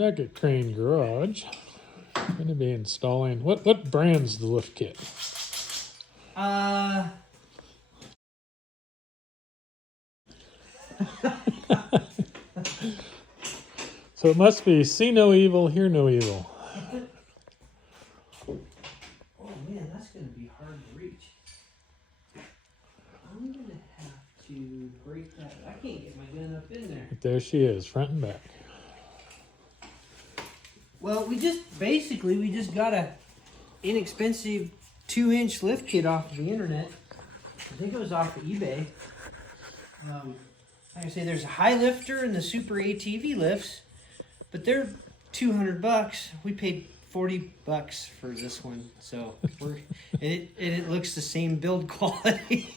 Beckett Crane Garage. Going to be installing, what brand's the lift kit? So it must be see no evil, hear no evil. Oh man, that's gonna be hard to reach. I'm gonna have to break that. I can't get my gun up in there. But there she is, front and back. Well, we just got a inexpensive 2-inch lift kit off of the internet. I think it was off of eBay. Like I say, there's a high lifter and the super ATV lifts, but they're $200. We paid $40 for this one, so it looks the same build quality.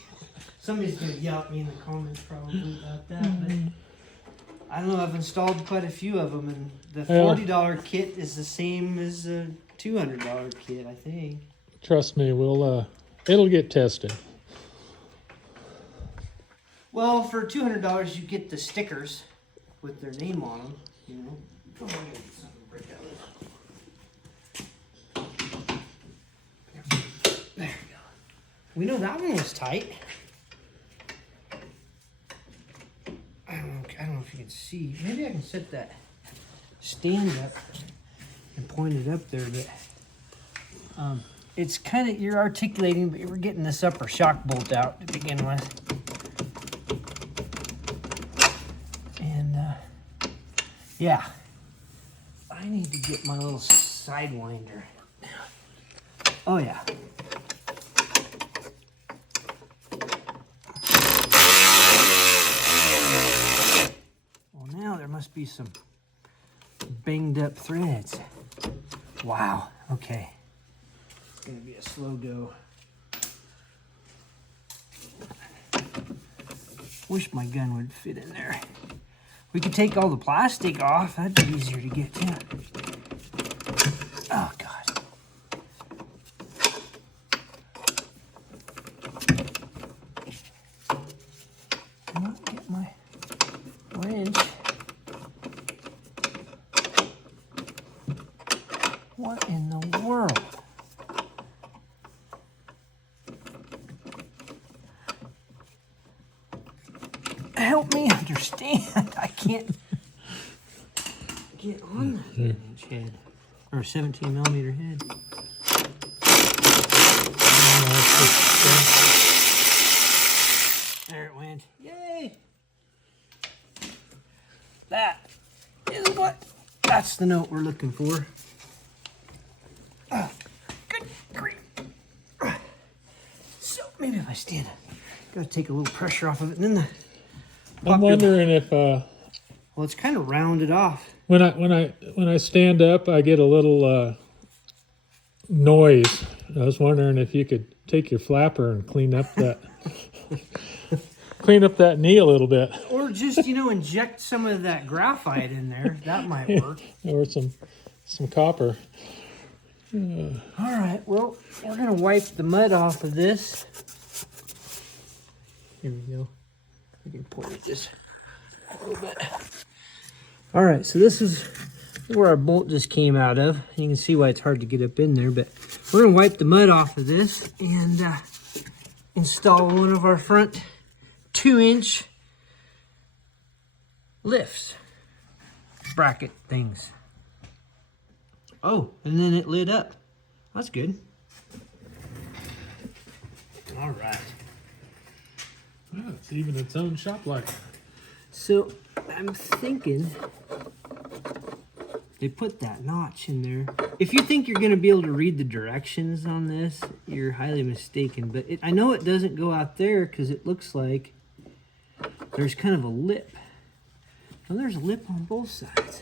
Somebody's gonna yell at me in the comments probably about that, but I don't know. I've installed quite a few of them, and the $40 kit is the same as a $200 kit, I think. Trust me, it'll get tested. Well, for $200, you get the stickers with their name on them. You know. Oh, I gotta get something to break out of. There we go. We know that one was tight. I don't know if you can see. Maybe I can set that stand up and point it up there, but it's kind of, you're articulating, but we're getting this upper shock bolt out to begin with. And yeah, I need to get my little sidewinder. Oh yeah. There must be some banged up threads. Wow, okay. It's gonna be a slow go. Wish my gun would fit in there. We could take all the plastic off. That'd be easier to get to. Oh God. Come on, get my wrench. What in the world? Help me understand. I can't get on that 9-inch head. Or a 17mm head. There it went. Yay! That is that's the note we're looking for. Good grief. So maybe if I stand up, gotta take a little pressure off of it, and then I'm wondering if well, it's kind of rounded off. when I stand up, I get a little noise. I was wondering if you could take your flapper and clean up that knee a little bit, or just inject some of that graphite in there. That might work. Or some copper. All right, well, we're gonna wipe the mud off of this. Here we go. We can point it just a little bit. All right, so this is where our bolt just came out of. You can see why it's hard to get up in there, but we're gonna wipe the mud off of this and install one of our front 2-inch lifts, bracket things. Oh, and then it lit up. That's good. All right. Yeah, it's even its own shop light. So I'm thinking they put that notch in there. If you think you're going to be able to read the directions on this, you're highly mistaken. But I know it doesn't go out there because it looks like there's kind of a lip. Now there's a lip on both sides.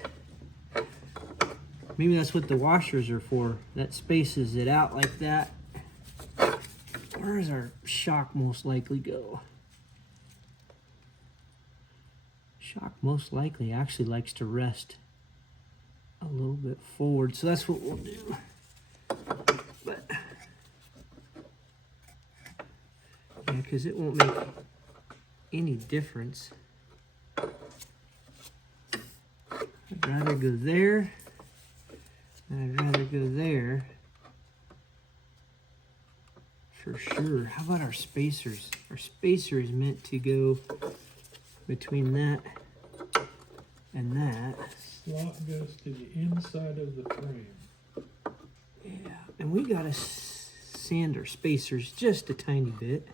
Maybe that's what the washers are for. That spaces it out like that. Where does our shock most likely go? Shock most likely actually likes to rest a little bit forward, so that's what we'll do. But yeah, because it won't make any difference. I'd rather go there. And I'd rather go there. For sure. How about our spacers? Our spacer is meant to go between that and that. Slot goes to the inside of the frame. Yeah, and we gotta sand our spacers just a tiny bit,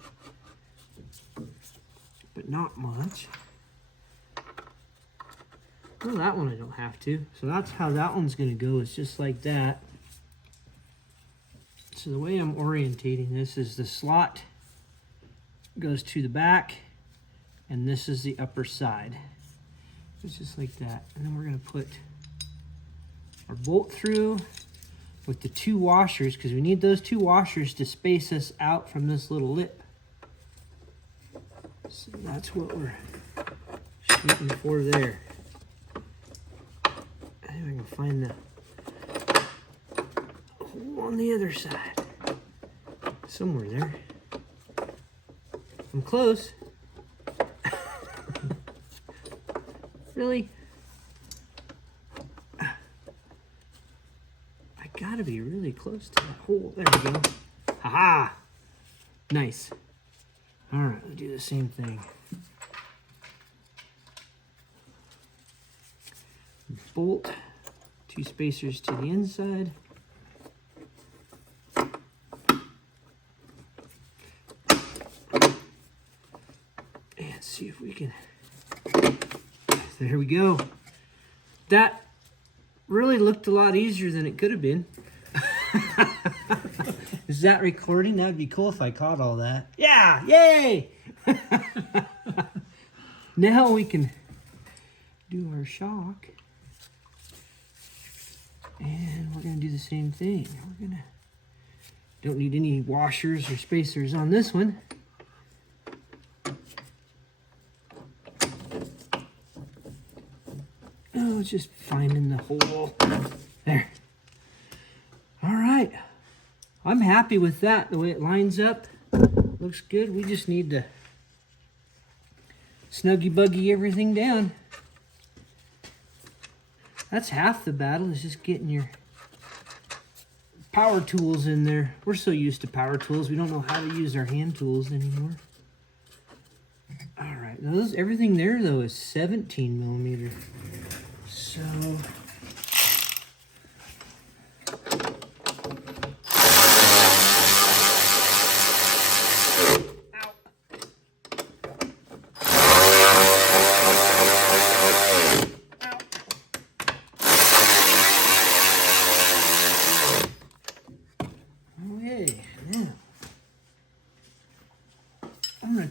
but not much. Well, that one I don't have to. So that's how that one's gonna go. It's just like that. So the way I'm orientating this is the slot goes to the back, and this is the upper side. It's just like that. And then we're gonna put our bolt through with the 2 washers, because we need those 2 washers to space us out from this little lip. So that's what we're shooting for there. I think I can find the hole on the other side. Somewhere there. I'm close. Really? I gotta be really close to that hole. There we go. Haha! Nice. Alright, we'll do the same thing. Bolt, 2 spacers to the inside. And see if we can... There we go. That really looked a lot easier than it could have been. Is that recording? That would be cool if I caught all that. Yeah! Yay! Now we can do our shock. And we're going to do the same thing. We're going to... Don't need any washers or spacers on this one. Oh, it's just finding the hole. There. All right. I'm happy with that, the way it lines up. Looks good. We just need to snuggy buggy everything down. That's half the battle, is just getting your power tools in there. We're so used to power tools, we don't know how to use our hand tools anymore. All right, now everything there though is 17 millimeter. So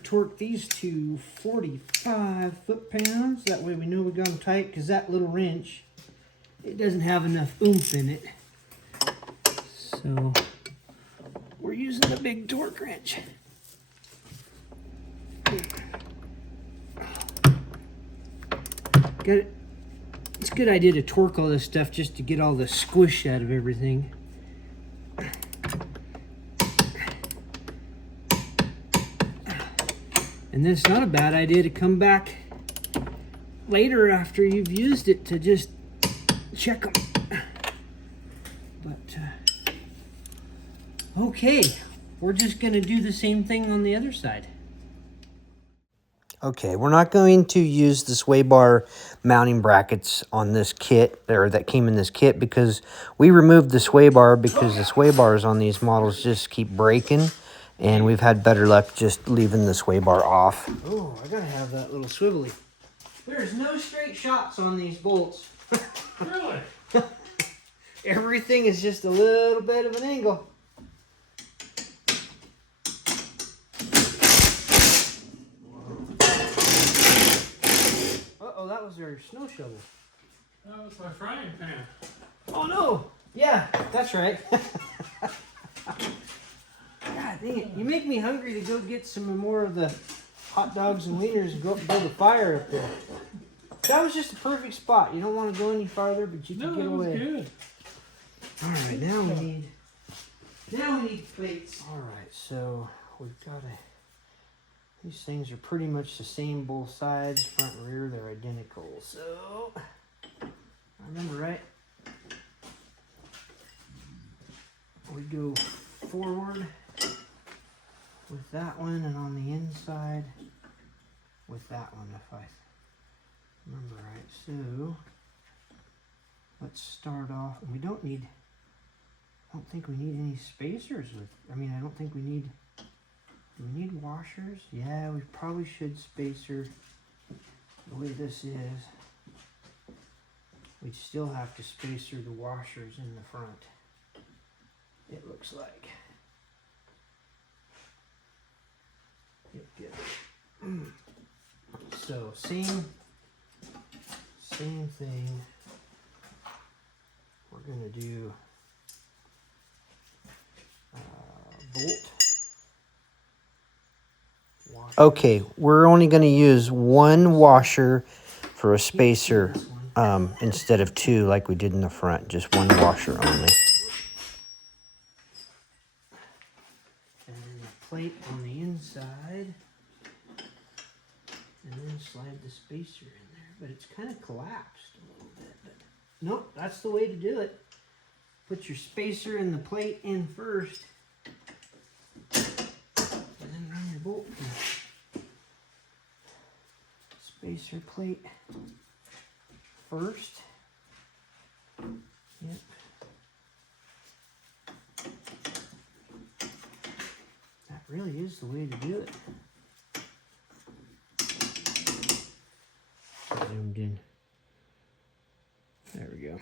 torque these to 45 foot-pounds. That way we know we got them tight, because that little wrench, it doesn't have enough oomph in it. So we're using the big torque wrench. Got it. It's a good idea to torque all this stuff just to get all the squish out of everything. And then it's not a bad idea to come back later after you've used it to just check them. But, okay, we're just going to do the same thing on the other side. Okay, we're not going to use the sway bar mounting brackets on this kit, or that came in this kit, because we removed the sway bar because the sway bars on these models just keep breaking. And we've had better luck just leaving the sway bar off. Oh, I gotta have that little swivelly. There's no straight shots on these bolts. Really? Everything is just a little bit of an angle. Uh-oh, that was our snow shovel. That was my frying pan. Oh no! Yeah, that's right. God dang it. You make me hungry to go get some more of the hot dogs and wieners and go up and build a fire up there. That was just a perfect spot. You don't want to go any farther, but you can get away. That was good. Alright, now we need plates. Alright, so we've got these things are pretty much the same both sides, front and rear, they're identical. So I remember right. We go forward with that one, and on the inside with that one, if I remember right. So let's start off. We don't need, I don't think we need any spacers with, I mean, I don't think we need, do we need washers? Yeah, we probably should spacer the way this is. We'd still have to spacer the washers in the front, it looks like. Yep. So same thing. We're gonna do bolt. Washer. Okay, we're only gonna use one washer for a spacer instead of two like we did in the front. Just one washer only. And then the plate on the inside. And then slide the spacer in there. But it's kind of collapsed a little bit. But nope, that's the way to do it. Put your spacer and the plate in first. And then run your bolt through. Spacer plate first. Yep. That really is the way to do it. Zoomed in. There we go.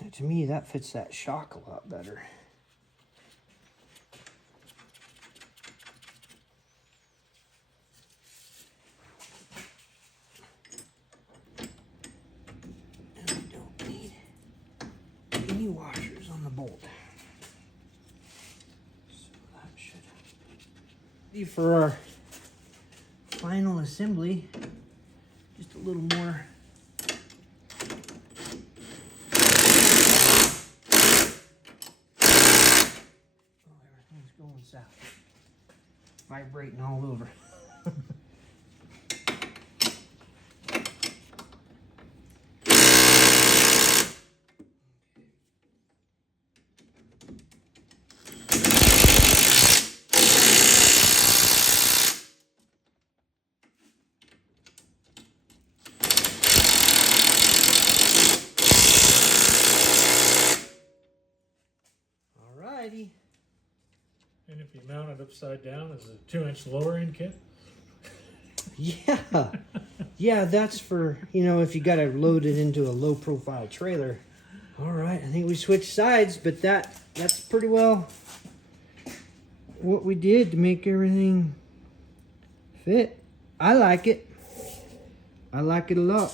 And to me, that fits that shock a lot better. And we don't need any washers on the bolt. For our final assembly, just a little more everything's going south, vibrating all over. And if you mount it upside down, is it a 2-inch lowering kit? Yeah. Yeah, that's for, you know, if you got to load it into a low profile trailer. All right, I think we switched sides, but that's pretty well what we did to make everything fit. I like it. I like it a lot.